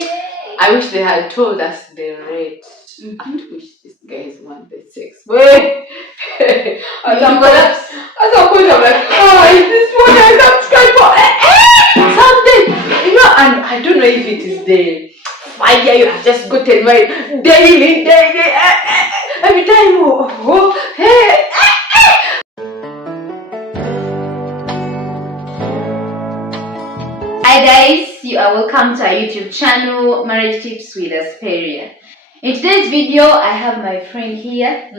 I wish they had told us the rate at which these guys want the sex. Wait. At some point I'm like, is this what I subscribe for? Something, and I don't know if it is the fire you have just gotten my daily, every time. Hi guys, you are welcome to our YouTube channel, Marriage Tips with Asperia. In today's video, I have my friend here.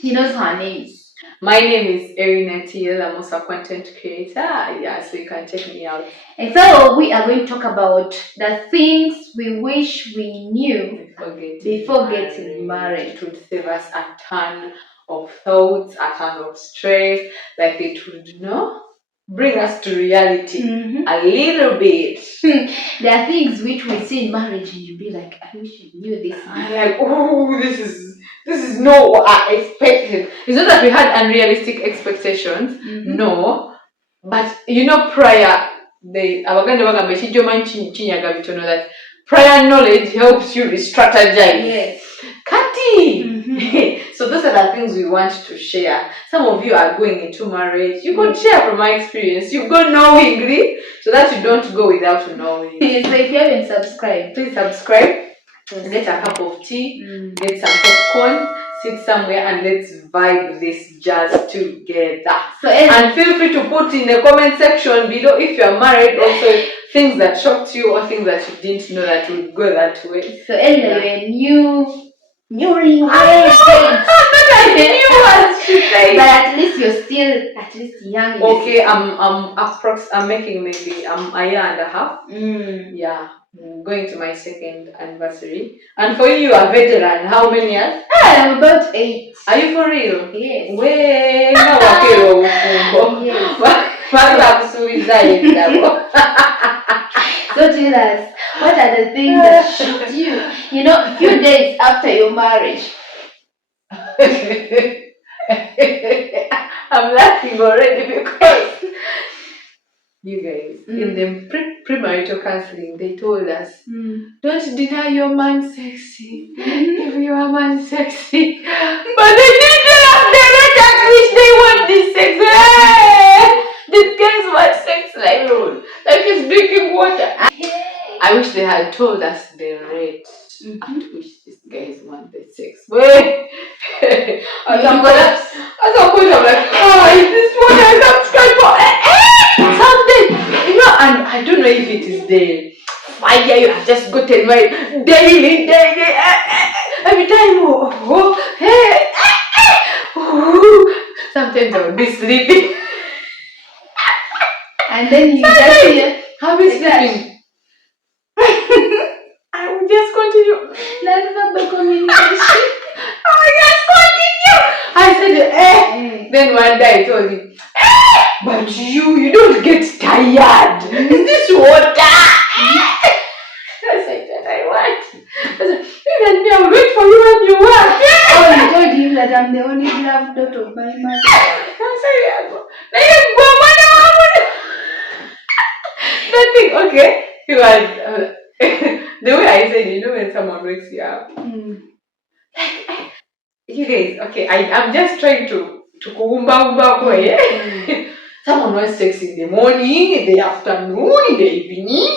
She knows her names. My name is Erina Thiel. I'm also a content creator. Yeah, so you can check me out. And so we are going to talk about the things we wish we knew before getting married. It would save us a ton of thoughts, a ton of stress. Like it would, bring us to reality a little bit. There are things which we see in marriage and you'll be like, I wish I knew this. I'm like, this is not what I expected. It's not that we had unrealistic expectations, no. But prior, that prior knowledge helps you re-strategize. Yes. Kati! So those are the things we want to share. Some of you are going into marriage. You could share from my experience. You go knowingly so that you don't go without knowing. So if you haven't subscribed, please subscribe. Get a cup of tea, get some popcorn, sit somewhere and let's vibe this jazz together. And feel free to put in the comment section below if you're married, also things that shocked you or things that you didn't know that would go that way. So anyway, but at least you're still young. Okay, I'm making maybe a year and a half. Yeah. Going to my second anniversary. And for you are veteran. How many years? I'm about 8. Are you for real? Yes. Yes. So tell us, what are the things that shocked you? A few days after your marriage. I'm laughing already because you guys, in the premarital counseling, they told us, don't deny your man sexy if your man sexy. But they didn't tell us the rate at which they want this sex. These guys want sex like it's drinking water. I wish they had told us the rate at which these guys want the sex. Wait. At some point I'm like, is this what I subscribe for? Something, and I don't know if it is the fire you have just gotten my daily, every time. Sometimes I'll be sleeping. And then you just hear, I'll be sleeping. I will just continue. Non-verbal communication. I will just continue. I said, Then one day I told him, but you don't get tired. Is this water? I said that I want. I said, even me, I'll wait for you when you want. Oh, you told him that I'm the only beloved daughter of my mother. Nothing, okay. He was, the way I said, when someone wakes you up. You guys, okay, I'm just trying to someone wants sex in the morning, in the afternoon, in the evening.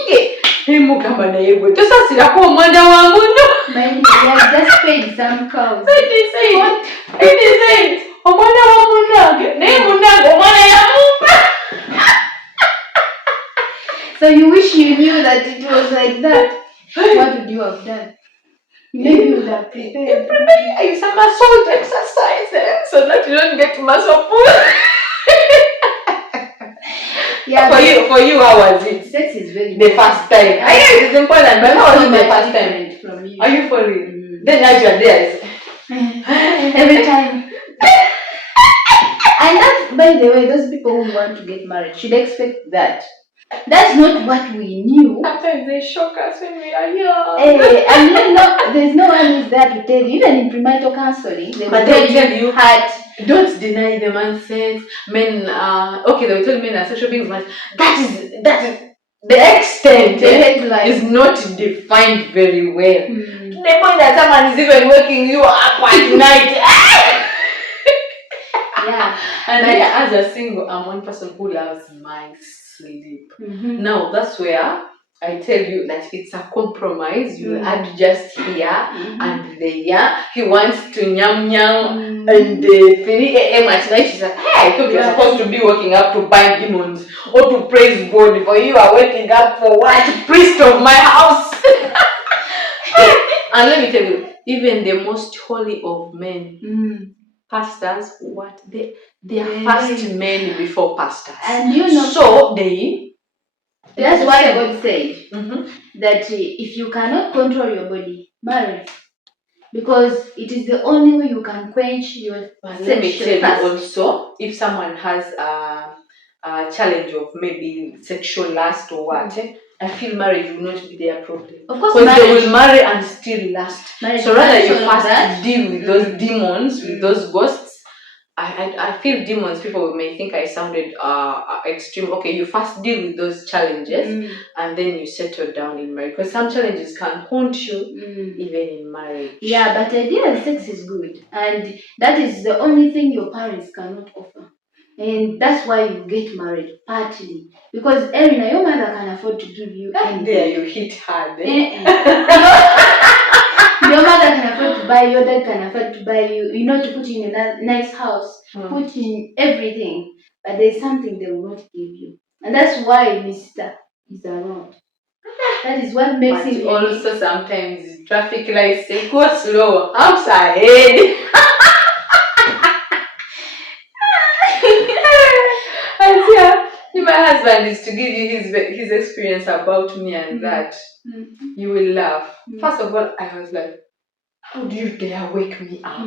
Mind you, he has just paid some cows. So you wish you knew that it was like that. What would you have done? Maybe you would have prepared. Prepare some muscle exercises so that you don't get muscle pull. Yeah. For you, how was it? Sex is very the first time. I know it's important, but how was it the first time? From you. Are you for real? Then as you are there, every time. And that's, by the way, those people who want to get married should expect that. That's not what we knew. Sometimes they shock us when we are young. And there's no one who's there to tell you. Even in premarital counseling, they will tell you don't deny the man sex. Men, okay, they will tell men are sexual beings, but that is the extent The headline is not defined very well. The point that someone is even waking you up at night. Yeah. And then as a single, I'm one person who loves my sleep. Now that's where I tell you that it's a compromise. You add just here and there. He wants to nyam nyam and 3 a.m. at night. She's like, hey, I thought you're supposed to be waking up to bind demons or to praise God. For you are waking up for what? Priest of my house. And let me tell you, even the most holy of men, pastors, what they are first men before pastors. And you know, so that's why God said that if you cannot control your body, marry. Because it is the only way you can quench your sexual. Let me tell you also, if someone has a challenge of maybe sexual lust or what, I feel marriage will not be their problem. Of course, because they will marry and still lust. So rather you first deal with those demons, with those ghosts. I feel demons, people may think I sounded extreme. Okay, you first deal with those challenges and then you settle down in marriage. Because some challenges can haunt you even in marriage. Yeah, but ideal sex is good. And that is the only thing your parents cannot offer. And that's why you get married, partly. Because Erina, your mother can afford to give you anything. There you hit hard. Your mother can afford to buy, your dad can afford to buy you, to put in a nice house, put in everything. But there's something they will not give you. And that's why Mr. is around. That is what makes him also sometimes traffic lights say go slow, house ahead. My husband is to give you his experience about me and that. You will laugh. First of all, I was like, how do you dare wake me up?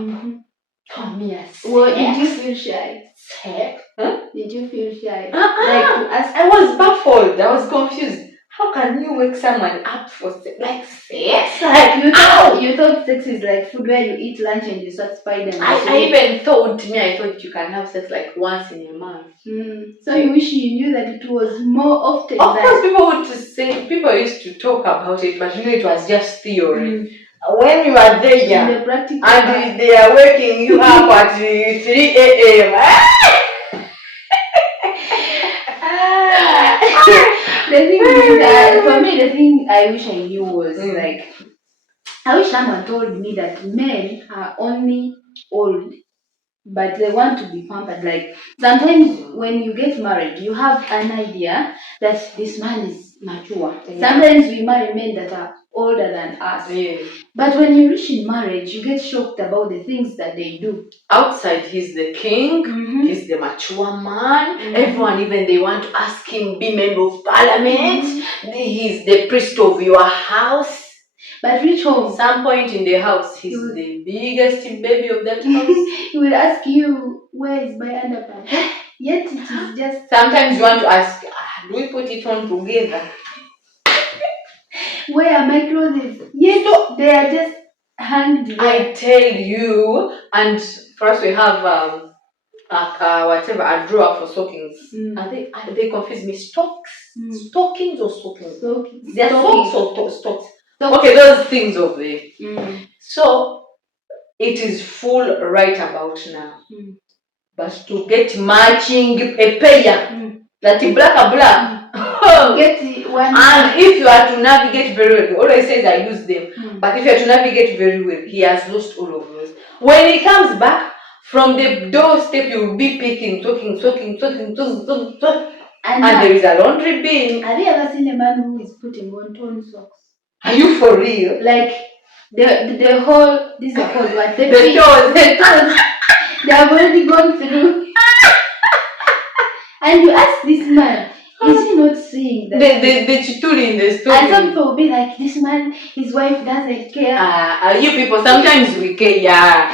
For me as sex? Well, did you feel shy? Sex? Huh? Did you feel shy? Like to ask? I was baffled. I was confused. How can you wake someone up for sex? Like sex? Like you thought sex is like food where you eat lunch and you satisfy them. I even thought you can have sex like once in a month. So you wish you knew that it was more often. Of course, people used to talk about it, but it was just theory. When you are there and they are waking you up at 3 a.m. The thing is that for me, the thing I wish I knew was like, I wish someone told me that men are only old, but they want to be pampered. Like sometimes when you get married, you have an idea that this man is mature. Sometimes we marry men that are older than us. But when you reach in marriage, you get shocked about the things that they do. Outside, he's the king, he's the mature man. Everyone, even they want to ask him, be member of parliament. He's the priest of your house. But reach home. Some point in the house, he's the biggest baby of that house. He will ask you, where is my underpants? Yet it is just... Sometimes you want to ask, do we put it on together? Where are my clothes? Yes, they are just hanged there. I tell you, and for us we have a drawer for stockings. They confuse me. Stockings or stockings? They are socks or stocks? Okay, those things over there. So it is full right about now. But to get matching a pair, that black. Get one. And if you are to navigate very well, he always says I use them. But if you are to navigate very well, he has lost all of those. When he comes back from the doorstep, you will be picking, talking. And there is a laundry bin. Have you ever seen a man who is putting on torn socks? Are you for real? Like the whole, these are called what? The toes. They have already gone through. And you ask this man, is he not seeing that? The chituli in the story. And some people will be like, this man, his wife doesn't care. You people, sometimes we care,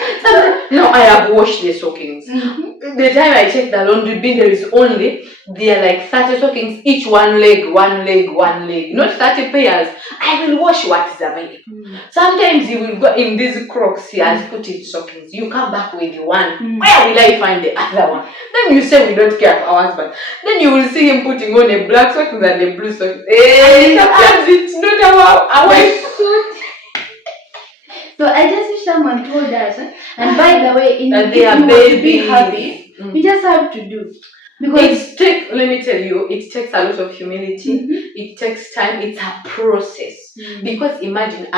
No, I have washed the stockings. The time I check the laundry bin, there is only They are like 30 stockings, each one leg, not 30 pairs. I will wash what is available. Sometimes you will go in these Crocs, he has put in stockings. You come back with one. Where will I find the other one? Then you say we don't care for our husband. Then you will see him putting on a black stockings and a blue stockings. Sometimes it's not our suit. So I just wish someone told us. And by the way, if you want to be happy, you just have to do. Because let me tell you, it takes a lot of humility. It takes time. It's a process. Because imagine,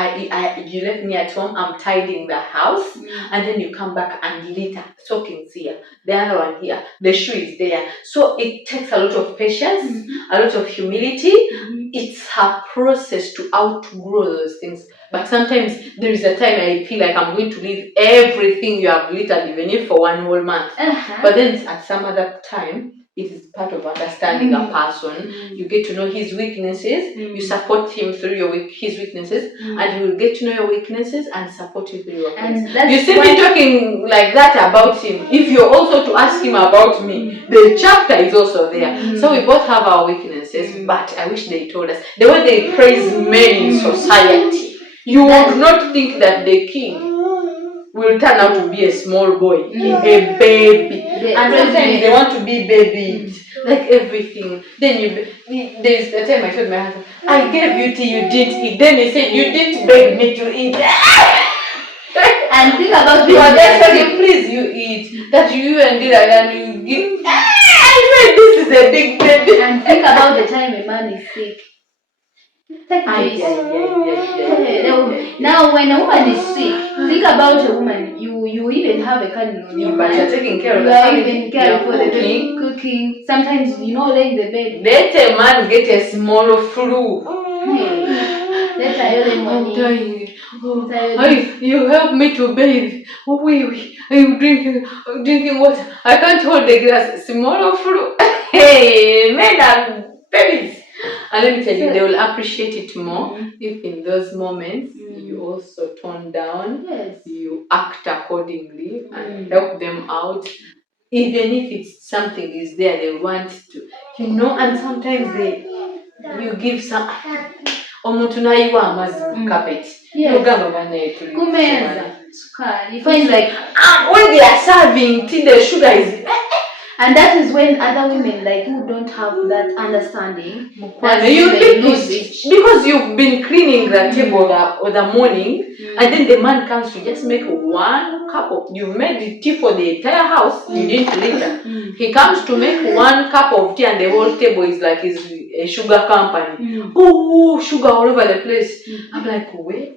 you left me at home. I'm tidying the house, and then you come back and litter stockings here, the other one here, the shoe is there. So it takes a lot of patience, a lot of humility. It's a process to outgrow those things. But sometimes there is a time I feel like I'm going to leave everything you have littered, even if for one whole month. But then at some other time, it is part of understanding a person. You get to know his weaknesses. You support him through his weaknesses, and you will get to know your weaknesses and support you through your weaknesses. You see me talking like that about him. If you're also to ask him about me, the chapter is also there. So we both have our weaknesses, but I wish they told us. The way they praise men in society, you would not think that the king will turn out to be a small boy, a baby. And sometimes they want to be babied, like everything. Then there's the time I told my husband, I gave you tea, you didn't eat. Then he said, you didn't beg me to eat. And think about you are just saying, please you eat. That you and did and you give. This is a big baby. And think about the time a man is sick. Now when a woman is sick, think about a woman. You even have a candle on your but you're taking care of the family. You are even caring for the cooking. Sometimes laying the bed. Let a man get a small flu. Let I'm dying. You help me to bathe. I'm drinking water. I can't hold the glass. Small flu. Hey, men are babies. And let me tell you, they will appreciate it more if in those moments you also tone down, you act accordingly and help them out. Even if it's something is there, they want to, and sometimes you give some. Carpet. You find like when they are serving tea, the sugar is. And that is when other women who don't have that understanding, you lose it because you've been cleaning the table the morning, and then the man comes to just make one cup of. You've made the tea for the entire house. You didn't litter. He comes to make one cup of tea, and the whole table is like a sugar company. Oh, sugar all over the place. I'm like, wait.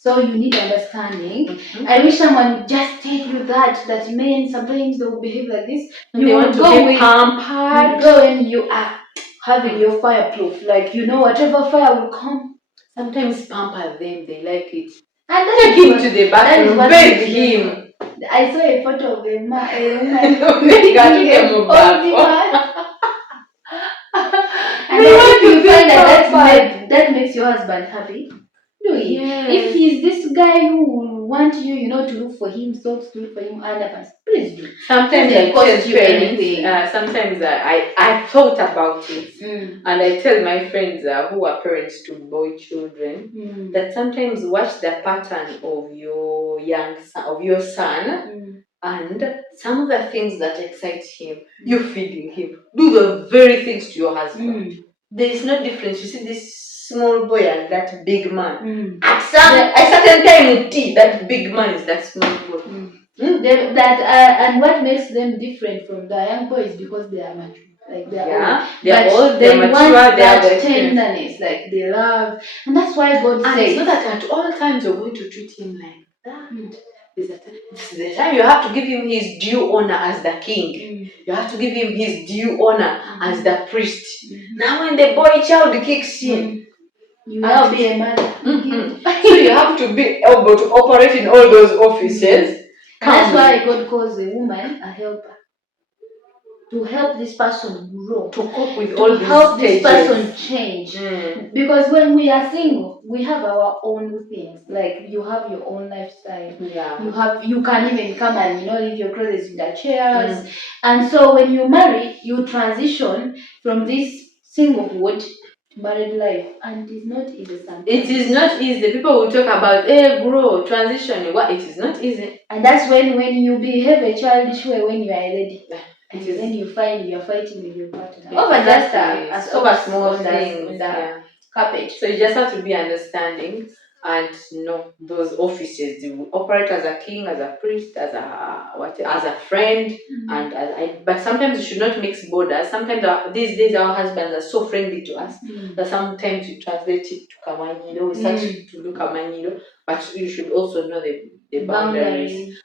So you need understanding. I wish someone would just tell you that men sometimes they will behave like this. You want to be pampered. You go when you are having your fireproof, whatever fire will come. Sometimes pamper them, they like it. And take him to the bathroom, beg him. I saw a photo of a man. And if you find that makes your husband happy. Yes. If he's this guy who will want you, to look for him, socks to look for him, underpants, please do. Sometimes I cost you anything. Sometimes I thought about it, and I tell my friends who are parents to boy children that sometimes watch the pattern of your your son, and some of the things that excite him, you feeding him. Do the very things to your husband. There is no difference. You see this small boy and that big man. At a certain time, that big man is that small boy. And what makes them different from the young boys because they are mature. They're old, they're mature, they have that tenderness, they love, and that's why God says. It's not that at all times you're going to treat him like that. This is the time you have to give him his due honor as the king. You have to give him his due honor as the priest. Now when the boy child kicks in, you will be a man. So you have to be able to operate in all those offices. That's why God calls a woman a helper. to help this person grow, to cope with to all these help stages. this person change. Because when we are single, we have our own things. Like you have your own lifestyle. Yeah. You can even come and leave your clothes in the chairs. And so when you marry, you transition from this singlehood to married life, and it's not easy sometimes. It is not easy. People will talk about grow, transition. What? It is not easy. And that's when you behave a childish way when you are ready. And then you find you're fighting with your partner over just a small things on the carpet. So you just have to be understanding and know those offices. You operate as a king, as a priest, as a friend, but sometimes you should not mix borders. Sometimes these days our husbands are so friendly to us that sometimes you translate it to Kamanyiro. We start to do Kamanyiro, but you should also know the boundaries.